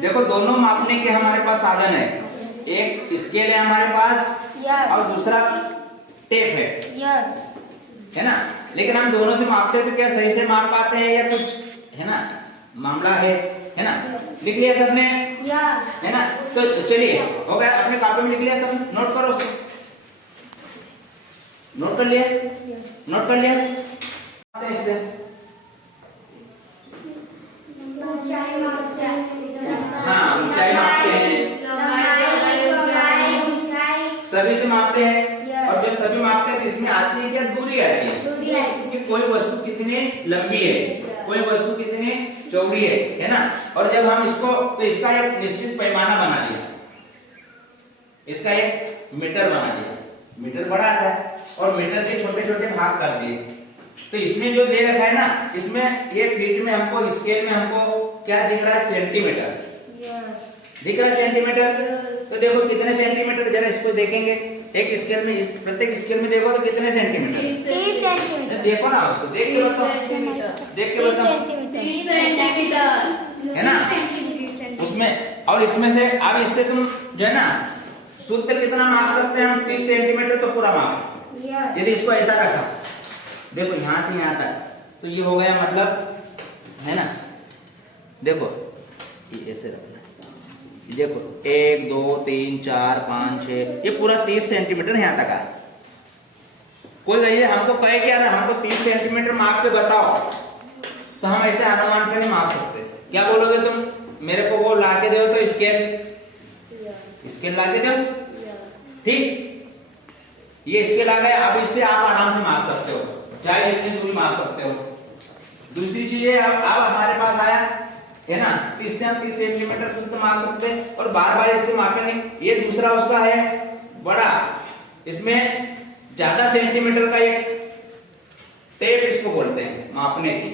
देखो दोनों मापने के हमारे पास साधन है, एक स्केल है हमारे पास और दूसरा टेप है ना। लेकिन हम दोनों से मापते हैं तो क्या सही से माप पाते हैं या कुछ है ना मामला है ना। लिख लिया सबने है ना। तो चलिए हो गया, अपने कॉपी में लिख लिया सब, नोट करो उसको, नोट कर लिया, नोट कर लिया। इससे हाँ ऊंचाई मापते हैं, सभी से मापते हैं। और जब सभी मापते हैं तो इसमें आती है क्या, दूरी आती है कि कोई वस्तु कितनी लंबी है, कोई वस्तु कितनी चौड़ी है ना। और जब हम इसको तो इसका एक निश्चित पैमाना बना दिया, इसका एक मीटर बना दिया, मीटर बड़ा आता है और मीटर के छोटे छोटे भाग कर दिए। तो इसमें जो दे रखा है ना, इसमें ये फीट में हमको, स्केल में हमको क्या दिख रहा है, सेंटीमीटर दिख रहा है, सेंटीमीटर। तो देखो कितने सेंटीमीटर, जरा इसको देखेंगे एक स्केल में, प्रत्येक स्केल में देखो तो कितने सेंटीमीटर, 30 सेंटीमीटर। देखो ना उसको, देख के बताओ, देख के बताओ 30 सेंटीमीटर है ना उसमें। और इसमें से अब इससे तुम जो है ना सूत्र कितना माप सकते हैं हम, 30 सेंटीमीटर तो पूरा माप। यदि इसको ऐसा रखा, देखो यहाँ से यहाँ तक, तो ये हो गया मतलब है ना। देखो ये ऐसे रखना, देखो 1 2 3 4 5 6, ये पूरा 30 सेंटीमीटर यहाँ तक है। कोई कहिए हमको कहे कि यार हमको 30 सेंटीमीटर माप के बताओ, तो हम ऐसे अनुमान से नहीं माप सकते। क्या बोलोगे तुम, मेरे को वो ला के दो तो स्केल ला के दो, ठीक, ये स्केल आ गया। अब इससे आप आराम से माप सकते हो, चाहे जितनी दूरी माप सकते हो। दूसरी चीज है, अब हमारे पास आया है ना, तो इससे हम 30 सेंटीमीटर शुद्ध माप सकते हैं और बार बार इससे मापेंगे। ये दूसरा उसका है बड़ा, इसमें ज्यादा सेंटीमीटर का एक टेप इसको बोलते हैं मापने की,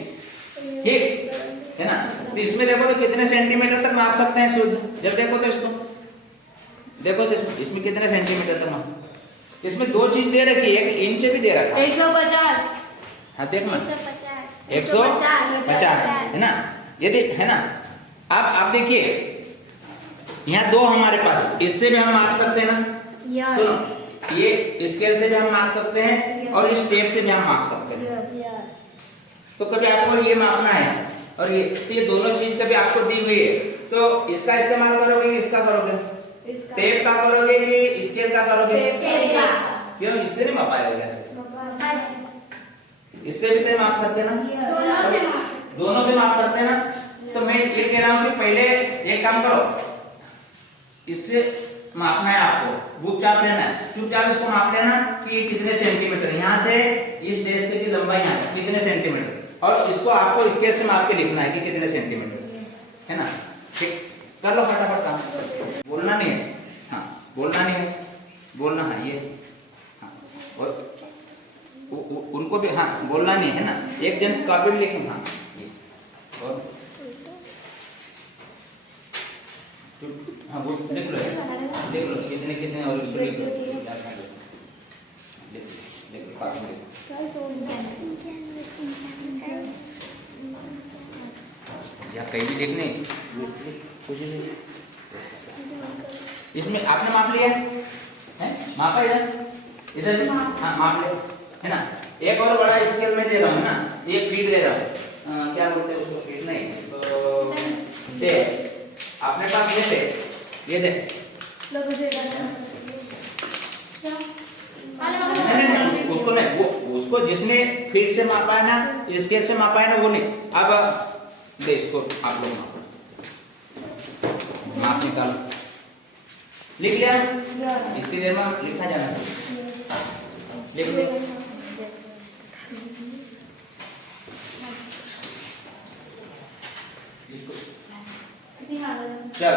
ठीक है ना। तो इसमें देखो तो कितने सेंटीमीटर तक माप सकते हैं शुद्ध, जब देखो तो इसको देखो तो इसमें कितने सेंटीमीटर तक माप। इसमें दो चीज दे रखी है, एक इंच भी दे रखा है, 150। हाँ देखना 150 है ना। यदि है ना, अब आप देखिए यहाँ दो हमारे पास, इससे भी हम माप सकते हैं ना, सुनो ये स्केल से भी हम माप सकते हैं और इस टेप से भी हम माप सकते हैं। तो कभी आपको ये मापना है और ये दोनों चीज कभी आपको दी हुई है, तो इसका इस्तेमाल करोगे, इसका करोगे, टेप का करोगे कि स्केल का करोगे, क्यों, इससे नहीं मापाएगा कैसे, इससे भी सही माप सकते हैं ना, दोनों से माप सकते हैं ना। तो मैं ये कह रहा हूं कि पहले एक काम करो, इससे मापना है आपको, चुपचाप रहना है, चुपचाप इसको माप लेना कि ये कितने सेंटीमीटर, यहाँ से इस डेस्क की लंबाई यहाँ तक कितने सेंटीमीटर, और इसको आपको स्केल से माप के लिखना है कि कितने सेंटीमीटर, है ना। ठीक, कर लो फटाफट काम, बोलना नहीं है, हाँ बोलना नहीं है, बोलना है ये, हाँ और उनको भी हाँ बोलना नहीं है ना, एक जन कॉपी में लिखें, हाँ और हाँ वो लिख लो कितने कितने और उसको लिख लो, लिख लो कॉपी में या कहीं भी लिखने कुछ नहीं। इसमें आपने माप लिया है, मापा इधर भी हाँ माप ले, है ना। एक और बड़ा स्केल में दे रहा हूँ ना, ये फीट दे रहा हूँ, क्या बोलते हैं उसको, फीट नहीं तो दे, अपने पास ये दे नहीं, उसको नहीं, वो उसको जिसने फीट से मापा है ना, स्केल से मापा है ना, वो नहीं। अब दे इसको, आप लोग माप निकालो, लिख लिया, इतनी देर में लिखा जाना, लिख ले। चल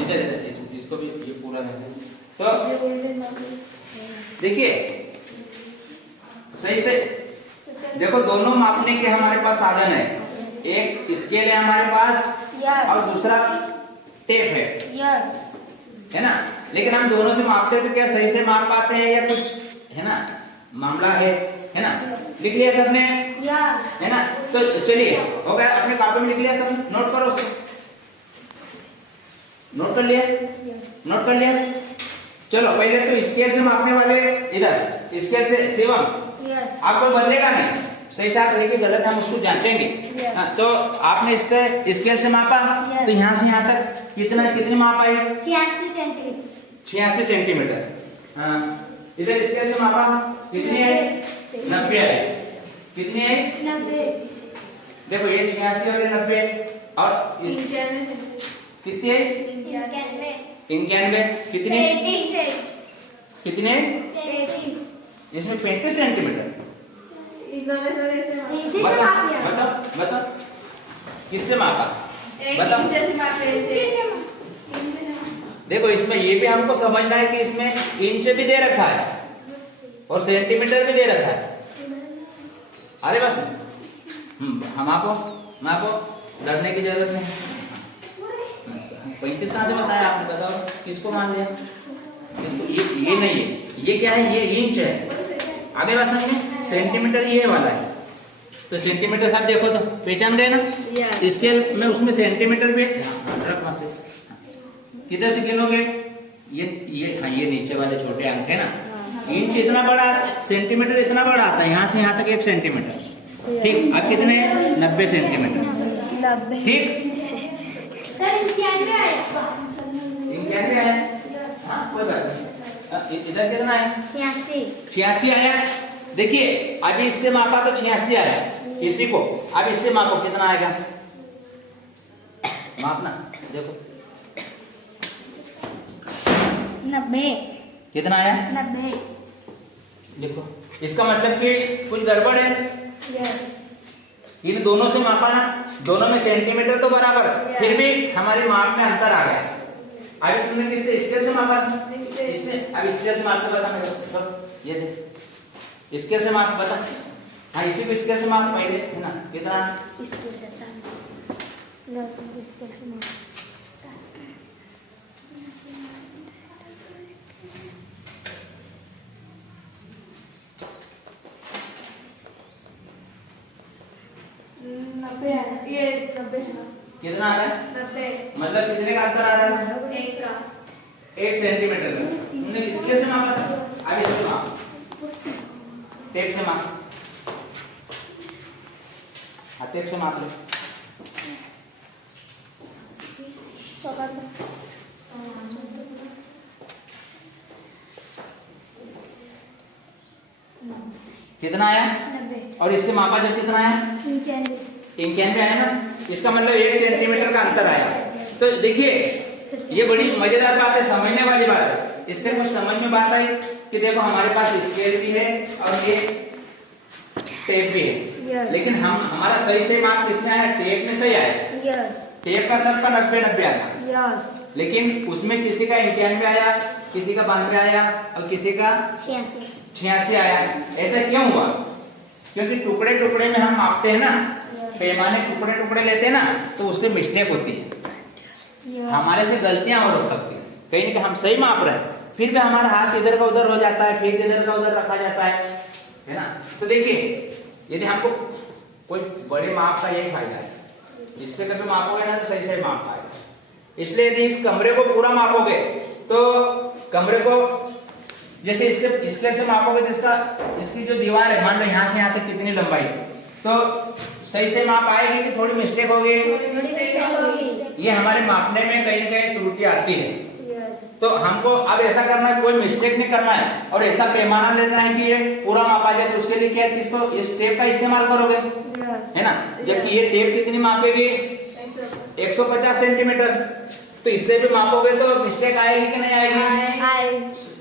इधर इसको भी ये पूरा है। तो देखिए सही से देखो, दोनों मापने के हमारे पास साधन है, एक स्केल है हमारे पास और दूसरा टेप है ना। लेकिन हम दोनों से मापते हैं तो क्या सही से माप पाते हैं या कुछ है ना मामला है ना। लिख लिया सबने, Yes. है ना। तो चलिए हो गया, अपने कॉपी में लिख लिया सब, नोट करो उसको, नोट कर लिया, नोट कर लिया। चलो पहले तो स्केल से मापने वाले इधर स्केल से शिवम Yes. आपको बदलेगा नहीं, सही साथ है कि गलत हम उसको जांचेंगे। Yes. हाँ, तो आपने इससे स्केल से मापा Yes. तो यहाँ से यहाँ तक कितनी माप आई? 86 सेंटीमीटर। 86 सेंटीमीटर। हाँ, इधर स्केल से मापा कितनी आई? 90 आई। कितनी आई? 90। देखो ये 86 और ये 90 और इस कितनी है? 91। कितनी? कितनी है? इसमें 35 सेंटीमीटर। बताओ किससे मापा? बताओ। देखो इसमें ये भी हमको समझना है कि इसमें इंच भी दे रखा है और सेंटीमीटर भी दे रखा है। अरे बस हम मापो, डरने की जरूरत नहीं। 35 कहाँ से बताया आपने? बताओ किसको मान लिया? ये नहीं है, ये क्या है? ये इंच है। आगे बात समझ में, सेंटीमीटर ये वाला है। तो सेंटीमीटर साहब देखो तो पहचान गए ना? स्केल में उसमें सेंटीमीटर भी रख वहां से, किधर से गिनोगे? ये हाँ, ये नीचे वाले छोटे अंक है ना। इंच इतना बड़ा, सेंटीमीटर इतना बड़ा आता है, यहाँ से यहाँ तक 1 सेंटीमीटर। ठीक, अब कितने? 90 सेंटीमीटर। ठीक, 91 आया। हाँ कोई बात नहीं। इधर कितना है? 86 आया। देखिए अभी इससे मापा तो 86 आया, इसी को अब इससे मापो कितना आएगा? मापना देखो 90। कितना आया? 90। देखो इसका मतलब कि कुछ गड़बड़ है। इन दोनों से मापा ना, दोनों में सेंटीमीटर तो बराबर, फिर भी हमारी माप में अंतर आ गया। अभी तुमने किससे? स्केल से मापा था, इससे। अब स्केल से माप के बता मेरे को, ये देख स्केल से माप बता। हाँ इसी को स्केल से माप पहले है ना, कितना? कितना आ रहा है? मतलब कितने का अंतर आ रहा है? 1 सेंटीमीटर का। तुमने स्केल से मापा था, अब इससे माप, टेप से माप, हाँ टेप से माप ले। कितना आया? 90। और इससे मापा जब कितना आया? 91 आया ना। इसका मतलब 1 सेंटीमीटर का अंतर आया। तो देखिए ये बड़ी मजेदार बात है, समझने वाली बात है। इससे कुछ समझ में बात आई कि देखो हमारे पास स्केल भी है और ये टेप भी है, लेकिन हमारा सही माप किसमें आया? टेप में सही आया। टेप का सबका 90 आया, लेकिन उसमें किसी का 91 आया, किसी का 92 आया और किसी का 86 आया। ऐसा क्यों हुआ? क्योंकि टुकड़े टुकड़े में हम मापते हैं ना, पैमाने टुकड़े टुकड़े लेते हैं ना, तो उससे मिस्टेक होती है, हमारे से गलतियां और हो सकती है। कहीं ना कहीं हम सही माप रहे हैं, फिर भी हमारा हाथ इधर का उधर हो जाता है, फिर इधर का उधर रखा जाता है ना। तो देखिए यदि हमको कोई बड़े माप का यही फायदा है, जिससे कभी मापोगे ना तो सही सही माप आएगा। इसलिए यदि इस कमरे को पूरा मापोगे तो कमरे को जैसे इससे स्केल से मापोगे तो इसकी जो दीवार है, मान लो यहाँ से यहाँ तक कितनी लंबाई, तो सही से माप आएगी कि थोड़ी मिस्टेक होगी? ये हमारे मापने में कहीं ना कहीं त्रुटि आती है। तो हमको अब ऐसा करना है, कोई मिस्टेक नहीं करना है और ऐसा पैमाना लेना है कि ये पूरा मापा जाए। तो उसके लिए क्या किसको? इस टेप का इस्तेमाल करोगे, है ना। जबकि ये टेप कितनी मापेगी? 150 सेंटीमीटर। तो इससे भी मापोगे तो मिस्टेक आएगी कि नहीं आएगी?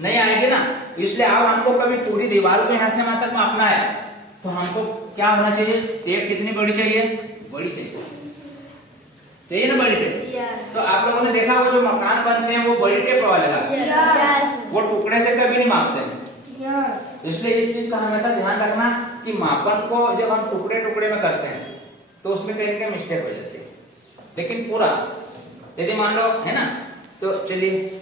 नहीं आएगी ना। इसलिए अब हमको कभी पूरी दीवार को यहाँ से वहां तक मापना है तो हमको क्या होना चाहिए? टेप कितनी बड़ी चाहिए? बड़ी चाहिए ना, बड़ी टेप। तो आप लोगों ने देखा वो जो मकान बनते हैं वो बड़ी टेप वाले लगाते, वो टुकड़े से कभी नहीं मापते हैं। इसलिए इस चीज का हमेशा ध्यान रखना कि मापन को जब हम टुकड़े टुकड़े में करते हैं तो उसमें कहीं ना कहीं मिस्टेक हो जाती है। लेकिन पूरा यदि मान लो है ना, तो चलिए